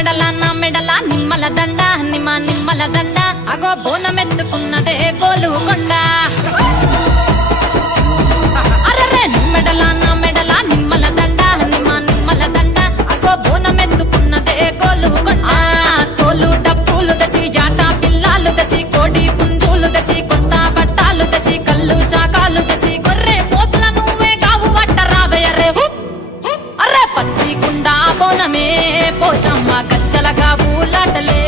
మెడల నా మెడల నిమ్మల దండ నిమ్మల దండ అగో బోనమెత్తుకున్నదే గోలుకొండ అరే నీ మెడల నా మెడల నిమ్మల దండ నిమ్మల దండ అగో బోనమెత్తుకున్నదే గోలుకొండ తోలు డప్పులు దచి జాట పిల్లాలు దచి కోడి పుంజులు దచి కొత్త బట్టాలు దచి కళ్ళు శాకాలు దచి గొర్రె పోతుల నువ్వే కావు వట్ట రావయ్యరే అరే పచ్చి కుండా బోనమే పోషమ్మ గజ్జలగా ఊలాటలే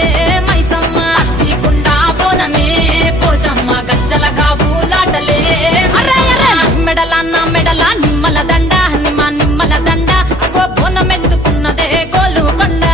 మైసమ్మ పచ్చి కుండా బోనమే పోషమ్మ గజ్జలగా ఊలాటలే అరే అరే మెడల నా మెడల నిమ్మల దండ నిమ్మల దండ అగో బోనమెత్తుకున్నదే గోలుకొండ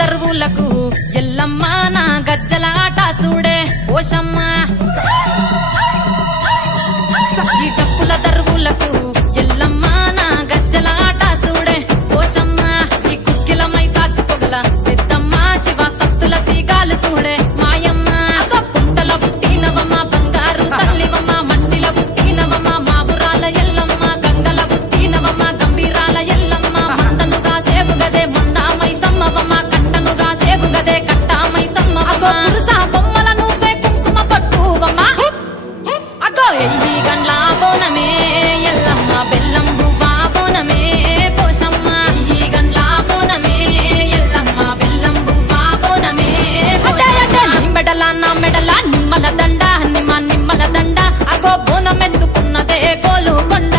దర్వులకు ఎల్లమ్మ నా గజ్జల ఆట చూడే ఓషమ్మ ఈ డప్పుల దర్వులకు ఎల్లమ్మ నా గజ్జల ఆట చూడే ఓషమ్మ ఈ కుక్కిల మై సాచి పొగల పెద్దమ్మ శివ సత్తుల తీగాలు చూడే మాయమ్మ పుట్టల పుట్టినవమ్మ బంగారు తల్లివమ్మ మట్టిల పుట్టినవమ్మ మాబురాల ఎల్లమ్మ గంగల పుట్టినవమ్మ గంభీరాల ఎల్లమ్మ మందనుగా సేపుగదే మందా మైసమ్మవమ్మ కట్టనుగా సేపుగదే కట్టా మైసమ్మ పురుష బొమ్మల నువ్వే కుంకుమ పట్టువమ్మ అగో ఎల్లి గండ్ల బోనమే ఎల్లమ్మ బెల్లం బువ్వ బోనమే పోషమ్మ ఈ గండ్ల బోనమే ఎల్లమ్మ బెల్లం బువ్వ బోనమే మెడల నా మెడల నిమ్మల దండ నిమ్మల దండ అగో బోనమెత్తుకున్నదే గోలుకొండ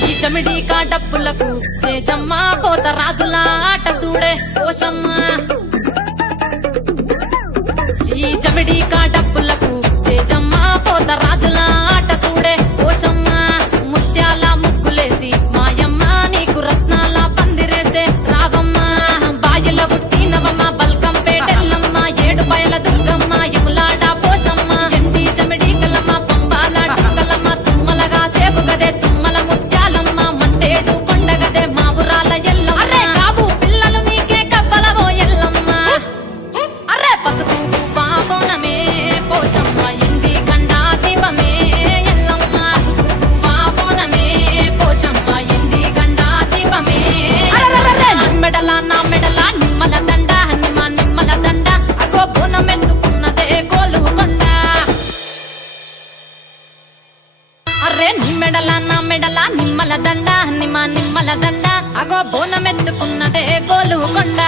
ఈ చమిడి కాటప్పులకు తేజమ్మ పోత రాజుల ఆట చూడే పోషమ్మ ఈ చమిడి కాటప్పులకు తేజమ్మ పోత రాజుల ఆట చూడే పోషమ్మ ముత్యాల ముగ్గులేసి మాయమ్మ నీకు రత్నాల పందిరేసే రావమ్మ బాయిల పుట్టినవమ్మ బల్కం పేటెల్లమ్మ ఏడు బయల దుర్గమ్మ యములాడ పోషమ్మ ఎండి చమిడి కలమ్మ పంబాల డుక్కలమ్మ తుమ్మలగా సేపుగదే తుమ్మల ముత్యాలమ్మ మంటేడు కొండగదే మావురాల ఎల్లమ్మ అరే కావు పిల్లలు నీకే కవ్వలవో ఎల్లమ్మ అరే పసుపు బోనమే పోషమ్మ ఎండి గండా దీపమే ఎల్లమ్మ బోనమే పోషమ్మ ఎండి గండా దీపమే మెడల నా మెడల నిమ్మల దండ నిమ్మల దండ అగో బోనమెత్తుకున్నదే గోలుకొండ అరే నీ మెడల నా మెడల నిమ్మల దండ నిమ్మల దండ అగో బోనమెత్తుకున్నదే గోలుకొండ